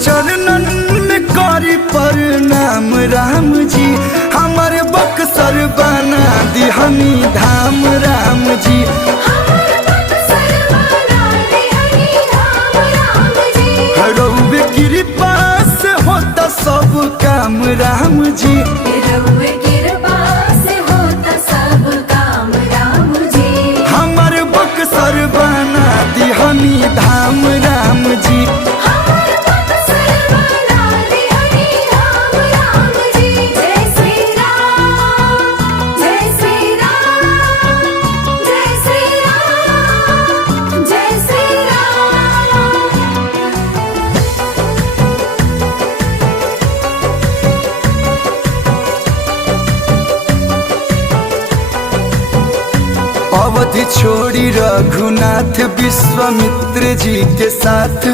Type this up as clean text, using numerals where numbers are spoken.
चरणन में करी प्रणाम राम जी। हमारे बक्सर बना दिहनी धाम राम जी। रउवे कृपा से होता सब काम राम जी। हमारे बक्सर बना दिहनी धाम राम जी। अवधि छोड़ी रघुनाथ विश्वामित्र जी के साथ